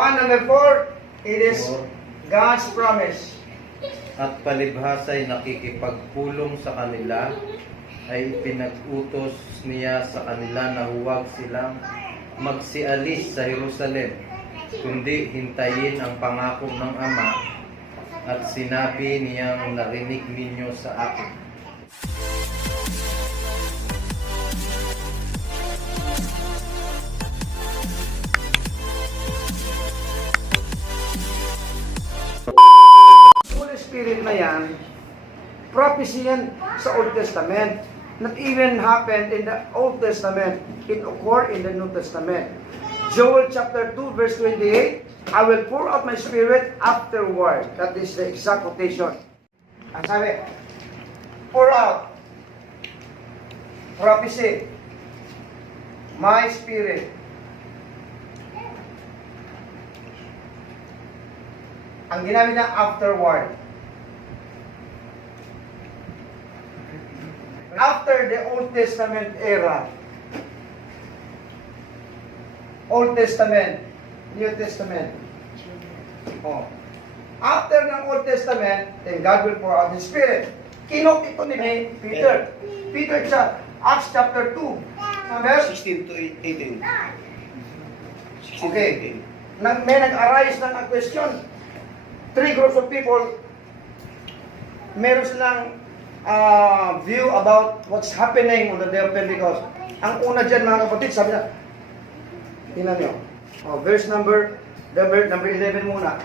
Number 4, it is God's promise. At palibhasa'y nakikipagpulong sa kanila, ay pinag-utos niya sa kanila na huwag silang magsialis sa Jerusalem, kundi hintayin ang pangako ng Ama, at sinabi niyang narinig ninyo sa akin. Holy Spirit na yan, prophecy yan sa Old Testament. Not even happened in the Old Testament. It occurred in the New Testament. Joel chapter 2 verse 28, I will pour out my spirit afterward. That is the exact quotation. Ang sabi, pour out. Prophecy. My spirit. Ang ginamit niya afterward. After the Old Testament era. Old Testament, New Testament. Oh. After ng Old Testament, then God will pour out His Spirit. Kinok ito ni Peter. Peter sa Acts chapter 2. Verse 16 to 18. Okay. May nag-arise ng question. 3 groups of people, meron silang view about what's happening on the day of Pentecost. Ang una dyan, mga kapatid, sabi na, tingnan nyo. Verse number 11 muna.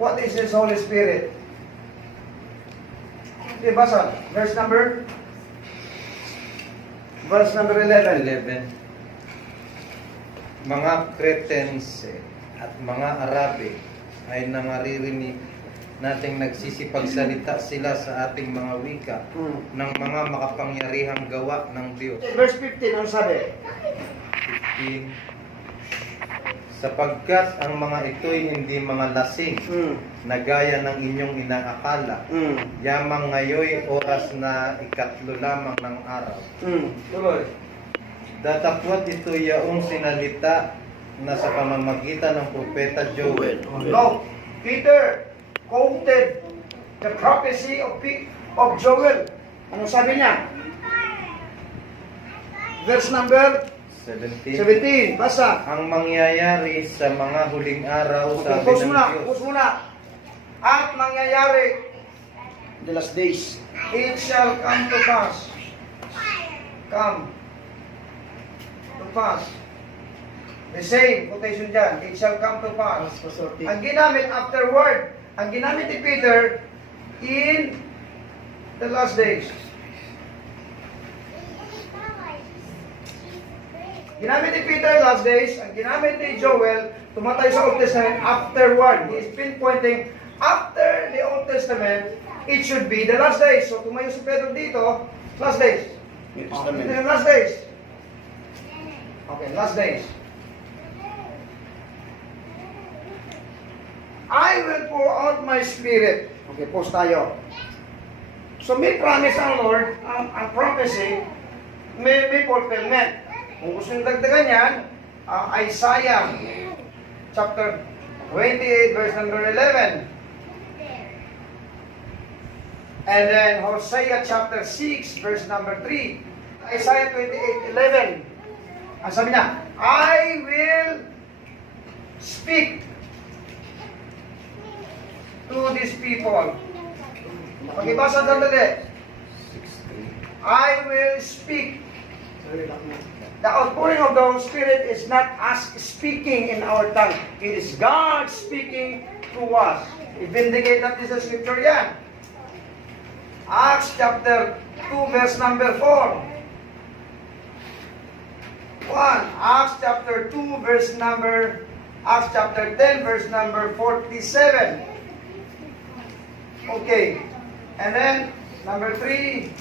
What is this Holy Spirit? Okay, basa. Verse number 11. 11. Mga Cretense at mga Arabe ay nangaririnig nating nagsisipagsalita sila sa ating mga wika ng mga makapangyarihang gawa ng Diyos. Verse 15, ang sabi? 15. Sapagkat ang mga ito'y hindi mga lasing na gaya ng inyong inaakala, yamang ngayoy oras na ikatlo lamang ng araw. Tuloy. Datapwat ito yaong sinalita na sa pamamagitan ng propeta Joel. No, Peter quoted the prophecy of Joel. Ano sabi niya? Verse number 17. 17. Basa. Ang mangyayari sa mga huling araw, Okay, sabi pause ng muna, Diyos. pause muna. At mangyayari, The last days. it shall come to pass. Come to pass. The same quotation dyan, it shall come to pass. Ang ginamit afterward, ang ginamit ni Peter in the last days. Ginamit ni Peter last days, ang ginamit ni Joel, tumatay sa Old Testament afterward. He is pinpointing after the Old Testament, it should be the last days. So tumayo si Pedro dito, last days. New Ito Testament. yung last days. Okay, last days. I will pour out my spirit. Okay, pause tayo. So may promise ang Lord, ang prophecy, may fulfillment. Kung gusto nyo dagdagan yan, Isaiah chapter 28 verse number 11. And then Hosea chapter 6 verse number 3. Isaiah 28:11. Ang sabi niya, I will speak to these people. Pagibasa dali. 16. I will speak. The outpouring of the Holy Spirit is not us speaking in our tongue. It is God speaking through us. I-vindicate natin sa scripture yan. Acts chapter 2 verse number 4. 1. Acts chapter 2 verse number Acts chapter 10 verse number 47. Okay. And then number 3.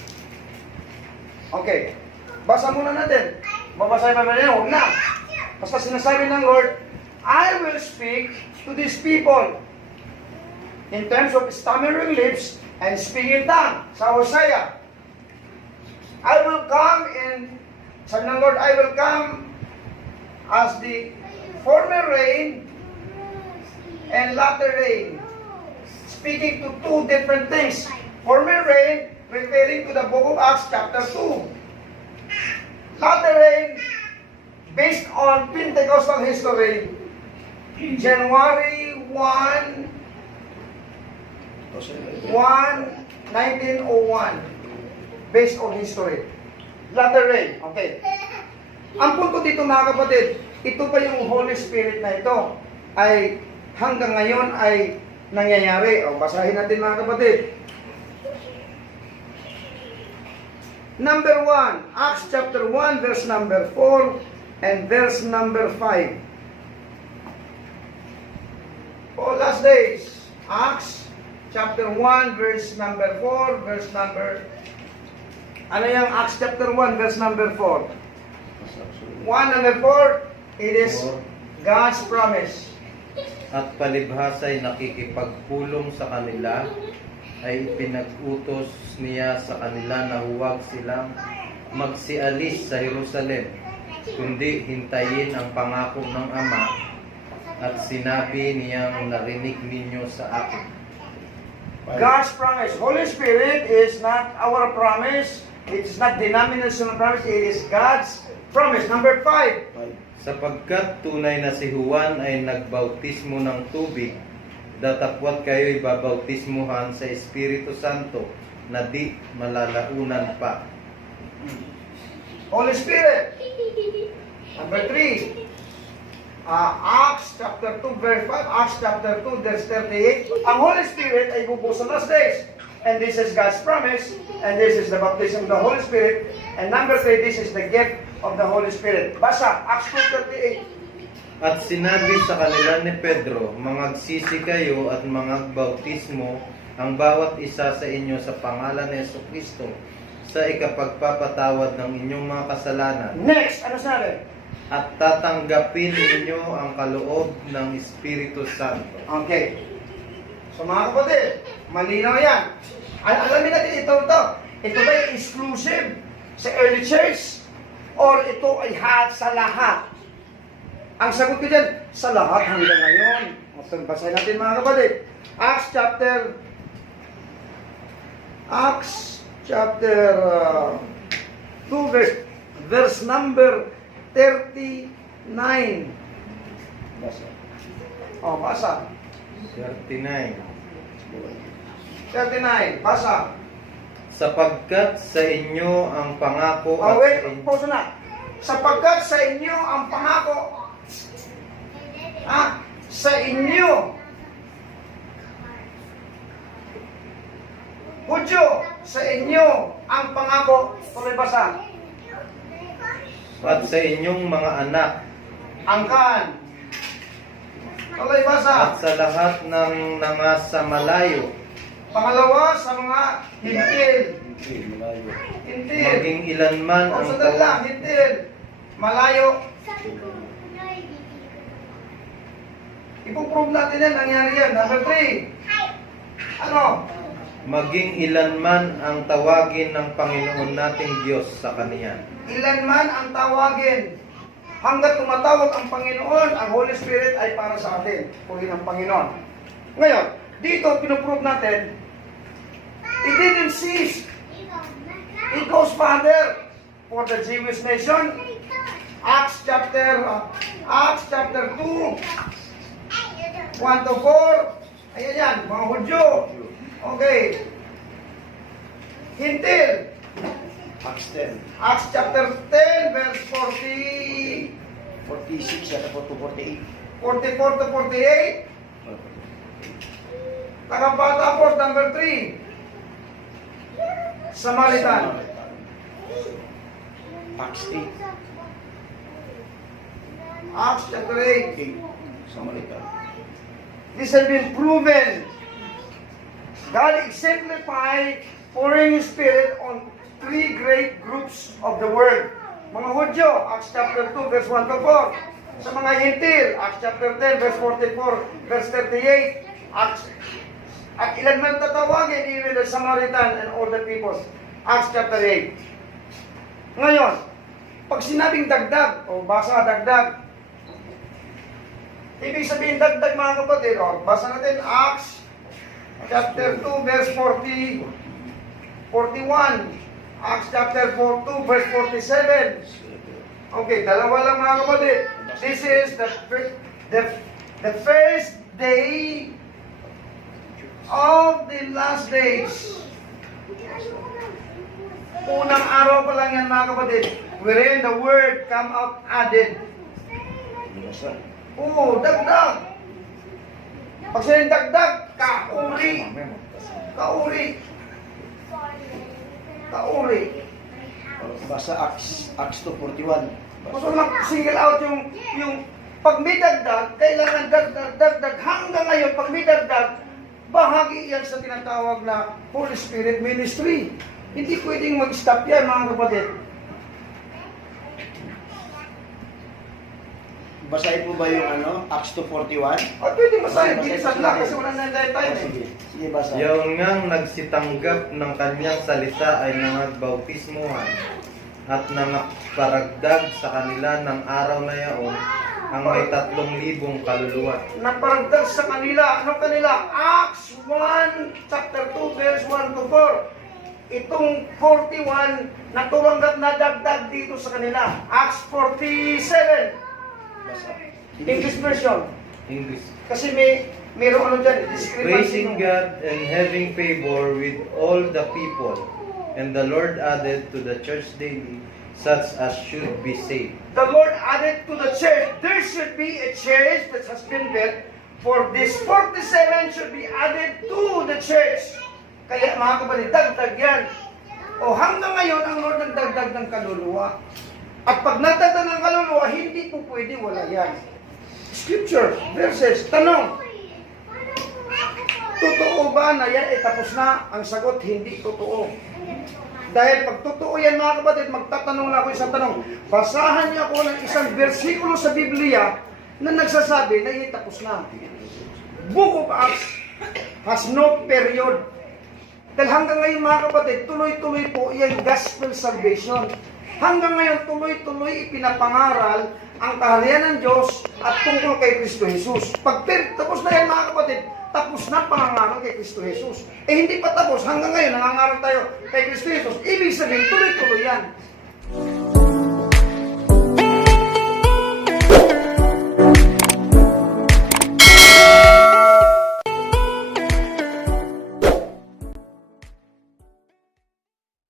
Okay. Basa muna natin. Babasahin pa ba niya? Huwag na. Basta sinasabi ng Lord, I will speak to these people in terms of stammering lips and speaking tongue. Sa Hosea, I will come in, sabi ng Lord, I will come as the former rain and latter rain. Speaking to two different things. Former rain, referring to the book of Acts chapter 2. Latter rain, based on Pentecostal history, January 1, 1901. Based on history. Latter rain. Okay. Ang punto dito mga kapatid, ito pa yung Holy Spirit na ito ay hanggang ngayon ay nangyayari. O, basahin natin mga kapatid. Number 1, Acts chapter 1, verse number 4 and verse number 5. For last days, Acts chapter 1, verse number 4, verse number... Ano yung Acts chapter 1, verse number 4? 1 number 4, it is God's promise. At palibhasa'y nakikipagpulong sa kanila, ay ipinag-utos niya sa kanila na huwag silang magsialis sa Jerusalem, kundi hintayin ang pangako ng Ama, at sinabi niyang narinig ninyo sa akin. God's promise. Holy Spirit is not our promise. It's not denominational promise. It is God's promise. Number 5. Sapagkat tunay na si Juan ay nagbautismo ng tubig, datapwat kayo'y babautismuhan sa Espiritu Santo na di malalaunan pa. Holy Spirit. Number 3. Acts chapter 2 verse 5. Acts chapter 2 verse 38. Ang Holy Spirit ay bubuo sa last days. And this is God's promise. And this is the baptism of the Holy Spirit. And number 3, this is the gift of the Holy Spirit. Basa, Acts 2:38. At sinabi sa kanila ni Pedro, mangagsisi kayo at mangagbautismo ang bawat isa sa inyo sa pangalan ni Jesucristo sa ikapagpapatawad ng inyong mga kasalanan. Next, ano sabi? At tatanggapin ninyo ang kaloob ng Espiritu Santo. Okay. So mga kapatid, malinaw yan. Alamin natin ito. Ito ba yung exclusive sa early church? Or ito ay sa lahat? Ang sagot ko dyan, sa lahat hanggang ngayon. Basahin natin mga kapatid. Acts chapter 2 verse number 39. Basa. Oh, basa. 39. 39, basa. Sapagkat sa inyo ang pangako Oh, at wait, sa inyo, pause na. Sapagkat sa inyo ang pangako. Sa inyo. Hudyo, sa inyo ang pangako. Tuloy basa. at sa inyong mga anak Angkan. Tuloy basa. at sa lahat ng nangasa malayo, Pangalawa, sa mga hintil. Malayo. Hintil. maging ilanman O, ang sandali lang, hintil. Malayo. Ipuprove natin yan, nangyari yan. Number 3. Ano? maging ilanman ang tawagin ng Panginoon nating Diyos sa kaniya. Ilan man ang tawagin. Hanggat tumatawag ang Panginoon, ang Holy Spirit ay para sa atin. Puri ng Panginoon. Ngayon, dito pinuprove natin, it didn't cease. It goes further for the Jewish nation. Acts chapter 2, 1 to 4. Ayan yan, mga Hudyo. Okay. Hintil. Acts 10. Acts chapter 10, verse 40, 46 yata po to 48. 44 to 48. Tapos number 3. Samaritan. Acts 8. Acts chapter 8. 8. Samaritan. This has been proven. God exemplified pouring His Spirit on 3 great groups of the world. Mga Hudyo, Acts chapter 2, verse 1 to 4. Sa mga Hintil, Acts chapter 10, verse 44, verse 38. At ilan man tatawagin, even the Samaritan and all the peoples. Acts chapter 8. Ngayon, pag sinabing dagdag, o basa dagdag, Ibig sabihin, dagdag mga kapatid. O, basa natin, Acts chapter 2, verse 41. Acts chapter 2, verse 47. Okay, dalawa lang mga kapatid. This is the first day of the last days. Unang araw pa lang yan mga kapatid, wherein the word come out added. Basa. Oo, dagdag. Pag sinang dagdag, kauri. Kauri. Kauri. Basa Acts 2:41. Gusto lang single out yung pag may dagdag, kailangan dagdag. Hanggang ngayon, pag may dagdag, bahagi yan sa tinatawag na Holy Spirit Ministry. Hindi pwedeng mag-stop yan, mga kapatid. Basahin po ba yung Acts 2:41? O, pwede masahin. Bilisan lang kasi wala na tayo. Sige. Sige, basa. Yaon ngang nagsitanggap ng kanyang salita ay nangagbautismuhan at nangaparagdag sa kanila ng araw na yaon ang may 3,000 kaluluwa. Naparagdag sa kanila. Ano kanila? Acts 1, chapter 2, verse 1 to 4. Itong 41 na tumanggap na dagdag dito sa kanila. Acts 47. Basa. English version. English. Kasi mayroong ano dyan, discrepancy. Praising God and having favor with all the people. And the Lord added to the church daily such as should be saved. The Lord added to the church. There should be a church that has been built. For this 47 should be added to the church. Kaya mga kapatid, dagdag yan. O hanggang ngayon, ang Lord nagdagdag ng kaluluwa. At pag nagdagdag ng kaluluwa, hindi po pwede wala yan. Scripture, verses, tanong. Totoo ba na yan ay tapos na? Ang sagot, hindi totoo. Dahil pag totoo yan mga kapatid, magtatanong na ako isang tanong. Basahan niyo ako ng isang versikulo sa Biblia na nagsasabi na yan tapos na. Book of Acts has no period. Dahil hanggang ngayon mga kapatid, tuloy-tuloy po yung gospel salvation. Hanggang ngayon, tuloy-tuloy ipinapangaral ang kaharian ng Diyos at tungkol kay Kristo Jesus. Pag tapos na yan mga kapatid, tapos na pangangaral kay Kristo Jesus. Eh hindi pa tapos, hanggang ngayon nangangaral tayo kay Kristo Jesus. Ibig sabihin, tuloy-tuloy yan.